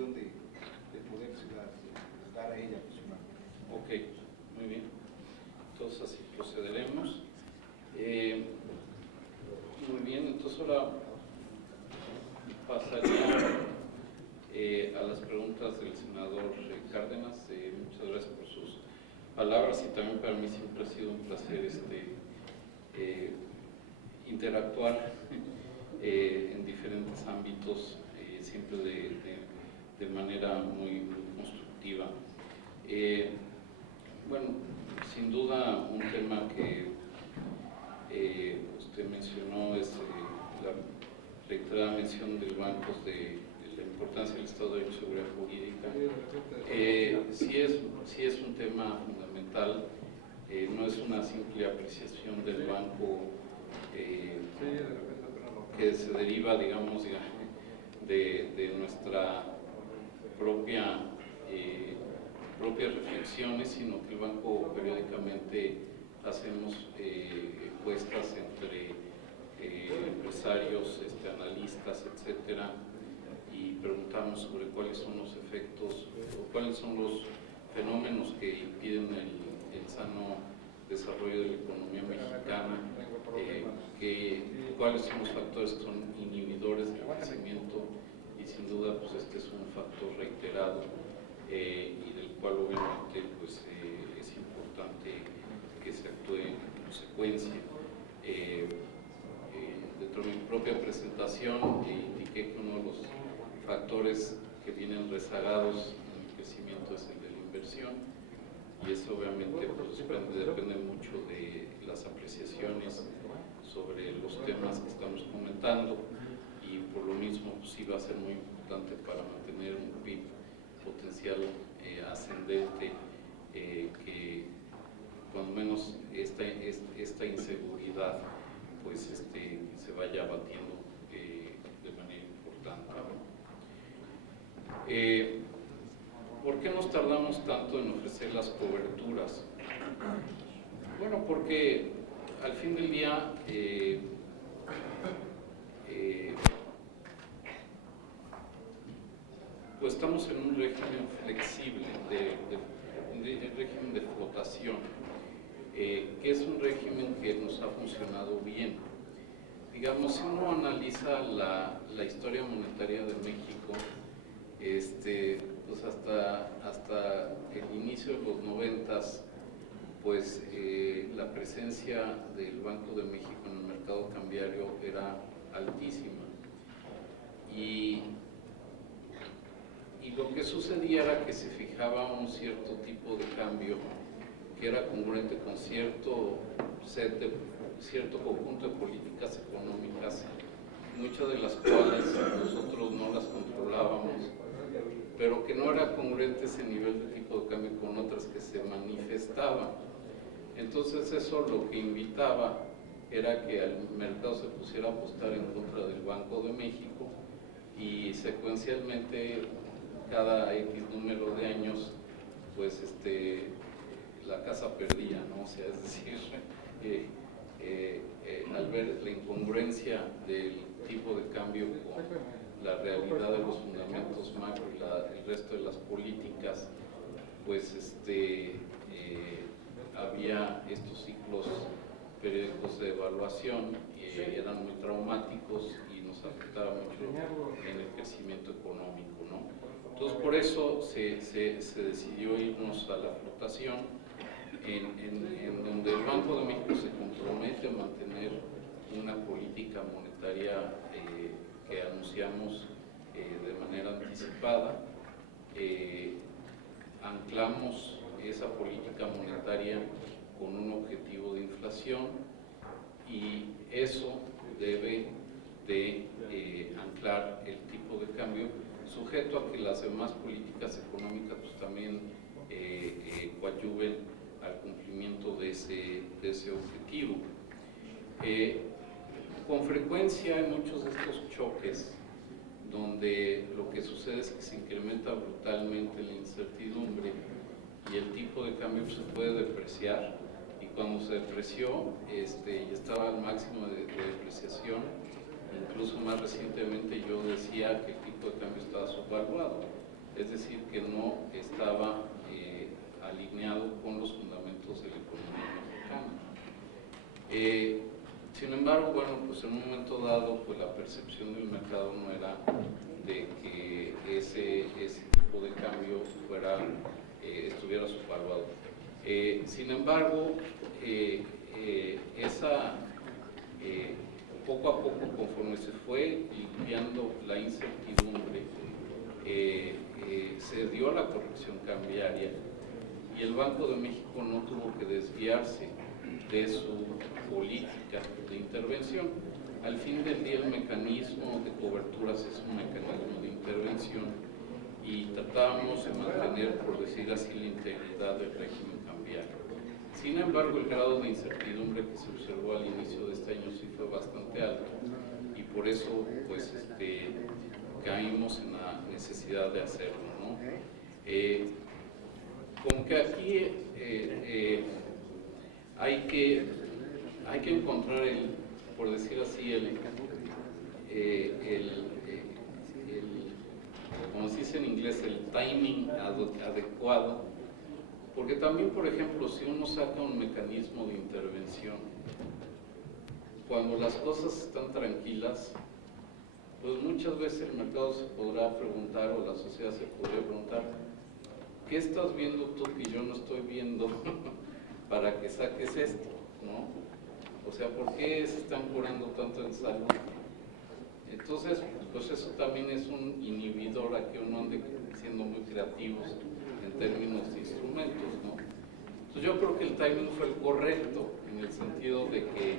función de poder dar a ella funcionar. Ok, muy bien. Entonces así procederemos. Muy bien, entonces ahora pasaría a las preguntas del senador Cárdenas. Muchas gracias por sus palabras y también para mí siempre ha sido un placer interactuar en diferentes ámbitos, siempre de manera muy constructiva. Bueno, sin duda un tema que usted mencionó es la reiterada mención del banco de la importancia del Estado de Derecho y Seguridad Jurídica. Sí es un tema fundamental, no es una simple apreciación del banco que se deriva, digamos, de nuestra propias reflexiones, sino que el banco periódicamente hacemos encuestas entre empresarios, analistas, etcétera, y preguntamos sobre cuáles son los efectos o cuáles son los fenómenos que impiden el sano desarrollo de la economía mexicana, cuáles son los factores que son inhibidores del crecimiento, y sin duda pues este es un factor reiterado y del cual obviamente pues es importante que se actúe en consecuencia. Dentro de mi propia presentación indiqué que uno de los factores que vienen rezagados en el crecimiento es el de la inversión, y eso obviamente pues, depende mucho de las apreciaciones sobre los temas que estamos comentando, y por lo mismo pues, sí va a ser muy importante para mantener un PIB potencial ascendente, que cuando menos esta inseguridad pues se vaya abatiendo de manera importante, ¿no? ¿Por qué nos tardamos tanto en ofrecer las coberturas? Bueno, porque al fin del día pues estamos en un régimen flexible, un régimen de flotación, que es un régimen que nos ha funcionado bien. Digamos, si uno analiza la historia monetaria de México, pues hasta el inicio de los 90s, pues la presencia del Banco de México en el mercado cambiario era altísima, y lo que sucedía era que se fijaba un cierto tipo de cambio que era congruente con cierto conjunto de políticas económicas, muchas de las cuales nosotros no las controlábamos, pero que no era congruente ese nivel de tipo de cambio con otras que se manifestaban. Entonces eso lo que invitaba era que el mercado se pusiera a apostar en contra del Banco de México, y secuencialmente cada X número de años pues la casa perdía, ¿no? O sea, es decir, al ver la incongruencia del tipo de cambio con la realidad de los fundamentos macro y el resto de las políticas, pues había estos ciclos periódicos de evaluación que eran muy traumáticos y nos afectaba mucho en el crecimiento económico, ¿no? Entonces por eso se decidió irnos a la flotación, en donde el Banco de México se compromete a mantener una política monetaria que anunciamos de manera anticipada. Anclamos esa política monetaria con un objetivo de inflación, y eso debe de anclar el tipo de cambio, sujeto a que las demás políticas económicas pues, también coadyuven al cumplimiento de ese objetivo. Con frecuencia hay muchos de estos choques donde lo que sucede es que se incrementa brutalmente la incertidumbre y el tipo de cambio se puede depreciar, y cuando se depreció y estaba al máximo de depreciación, incluso más recientemente yo decía que el tipo de cambio estaba subvaluado. es decir, que no estaba alineado con los fundamentos de la economía mexicana. Sin embargo, bueno, pues en un momento dado, pues la percepción del mercado no era de que ese tipo de cambio estuviera subvaluado. Sin embargo, poco a poco, conforme se fue limpiando la incertidumbre, se dio la corrección cambiaria y el Banco de México no tuvo que desviarse de su política de intervención. Al fin del día, el mecanismo de coberturas es un mecanismo de intervención y tratábamos de mantener, por decir así, la integridad del régimen cambiario. Sin embargo, el grado de incertidumbre que se observó al inicio de este año sí fue bastante alto y por eso pues, caímos en la necesidad de hacerlo, ¿no? Como que aquí hay que encontrar por decir así, como se dice en inglés, el timing adecuado, porque también, por ejemplo, si uno saca un mecanismo de intervención, cuando las cosas están tranquilas, pues muchas veces el mercado se podrá preguntar, o la sociedad se podría preguntar, ¿qué estás viendo tú que yo no estoy viendo para que saques esto, ¿no? O sea, ¿por qué se están curando tanto en salud? Entonces, pues eso también es un inhibidor a que uno ande siendo muy creativos en términos de instrumentos, ¿no? Entonces yo creo que el timing fue el correcto, en el sentido de que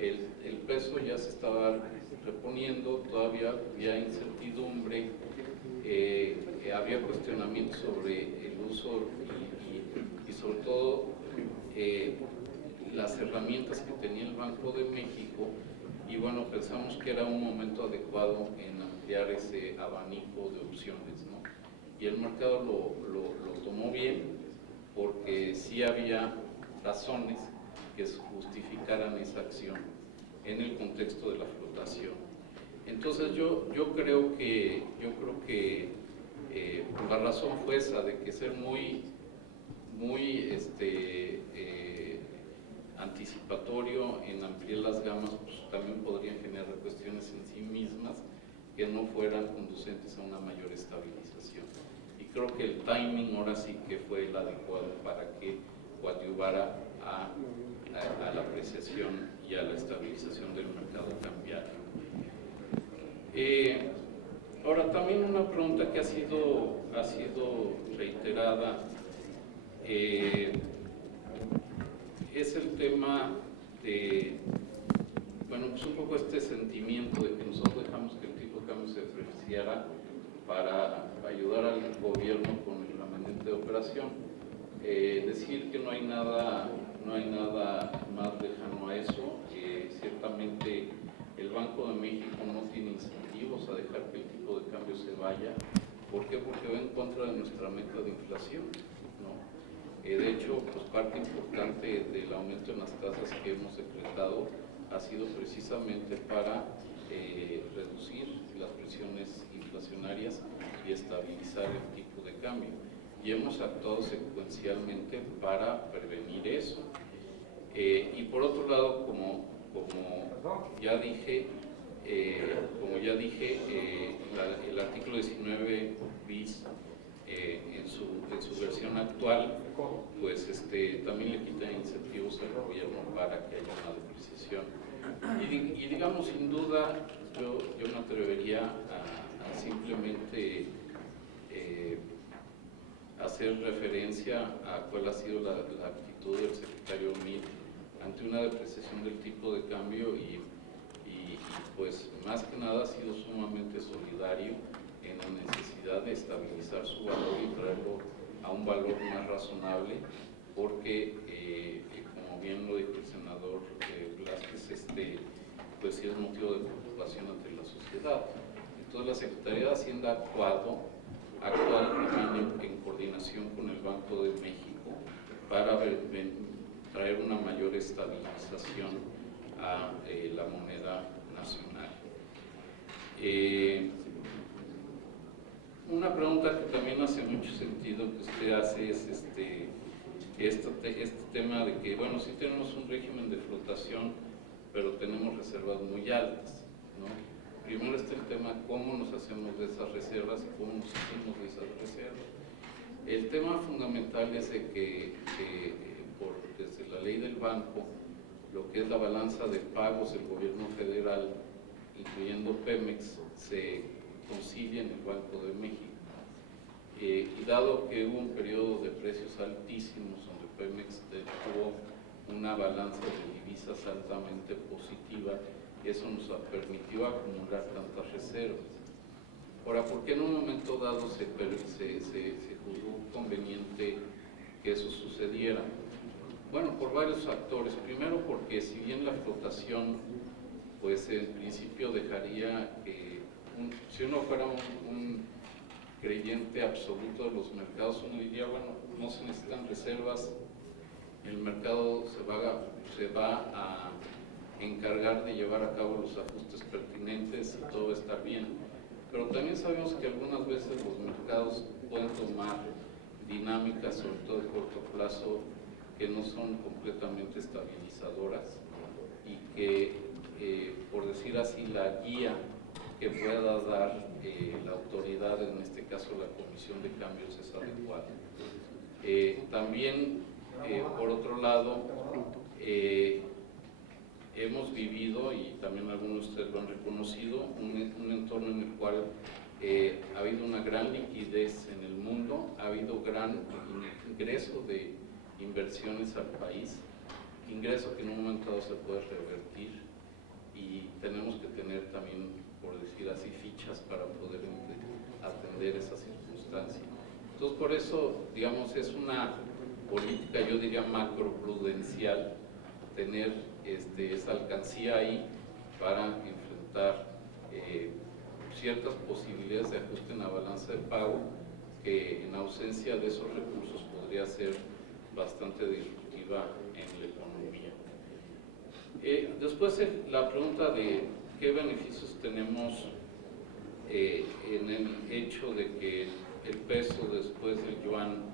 el peso ya se estaba reponiendo, todavía había incertidumbre, había cuestionamientos sobre el uso y sobre todo las herramientas que tenía el Banco de México, y bueno, pensamos que era un momento adecuado en ampliar ese abanico de opciones, ¿no? Y el mercado lo tomó bien, porque sí había razones que justificaran esa acción en el contexto de la flotación. Entonces yo creo que la razón fue esa, de que ser muy anticipatorio en ampliar las gamas, pues también podrían generar cuestiones en sí mismas que no fueran conducentes a una mayor estabilización. Y creo que el timing ahora sí que fue el adecuado para que coadyuvara a la apreciación y a la estabilización del mercado cambiario. Ahora, también una pregunta que ha sido reiterada es el tema de, bueno, pues un poco este sentimiento de que nosotros dejamos que el tipo de cambio se depreciara para ayudar al gobierno con el remanente de operación. Decir que no hay nada más lejano a eso. Ciertamente el Banco de México no tiene incentivos a dejar que el tipo de cambio se vaya. ¿Por qué? Porque va en contra de nuestra meta de inflación, ¿no? De hecho, pues parte importante del aumento en las tasas que hemos decretado ha sido precisamente para reducir las presiones inflacionarias y estabilizar el tipo de cambio. Y hemos actuado secuencialmente para prevenir eso. Y por otro lado, como ya dije, el artículo 19 bis en su versión actual, pues también le quita incentivos al gobierno para que haya una depreciación. Y digamos, sin duda, yo me atrevería a simplemente hacer referencia a cuál ha sido la actitud del secretario Meade ante una depreciación del tipo de cambio y pues más que nada ha sido sumamente solidario en la necesidad de estabilizar su valor y traerlo a un valor más razonable, porque como bien lo dijo el senador Velázquez, pues sí es motivo de preocupación ante la sociedad. Entonces la Secretaría de Hacienda ha actuado también en coordinación con el Banco de México para traer una mayor estabilización a la moneda nacional. una pregunta que también hace mucho sentido que usted hace es este tema de que, bueno, sí tenemos un régimen de flotación, pero tenemos reservas muy altas, ¿no? Primero está el tema cómo nos hacemos de esas reservas y cómo nos hacemos de esas reservas. El tema fundamental es de que desde la ley del banco, lo que es la balanza de pagos del gobierno federal, incluyendo Pemex, se concilia en el Banco de México. Y dado que hubo un periodo de precios altísimos donde Pemex tuvo una balanza de divisas altamente positiva, eso nos permitió acumular tantas reservas. Ahora, ¿por qué en un momento dado se juzgó conveniente que eso sucediera? Bueno, por varios factores. Primero, porque si bien la flotación, pues en principio dejaría que, si uno fuera un creyente absoluto de los mercados, uno diría, bueno, no se necesitan reservas, el mercado se va a encargar de llevar a cabo los ajustes pertinentes y todo va a estar bien. Pero también sabemos que algunas veces los mercados pueden tomar dinámicas, sobre todo de corto plazo, que no son completamente estabilizadoras y que, por decir así, la guía que pueda dar la autoridad, en este caso la Comisión de Cambios, es adecuada. También, por otro lado, hemos vivido, y también algunos de ustedes lo han reconocido, un entorno en el cual ha habido una gran liquidez en el mundo, ha habido gran ingreso de inversiones al país, ingreso que en un momento dado se puede revertir, y tenemos que tener también, por decir así, fichas para poder atender esa circunstancia. Entonces, por eso, digamos, es una política, yo diría, macroprudencial, tener esa alcancía ahí para enfrentar ciertas posibilidades de ajuste en la balanza de pago, que en ausencia de esos recursos podría ser bastante disruptiva en la economía. Después la pregunta de qué beneficios tenemos en el hecho de que el peso después del yuan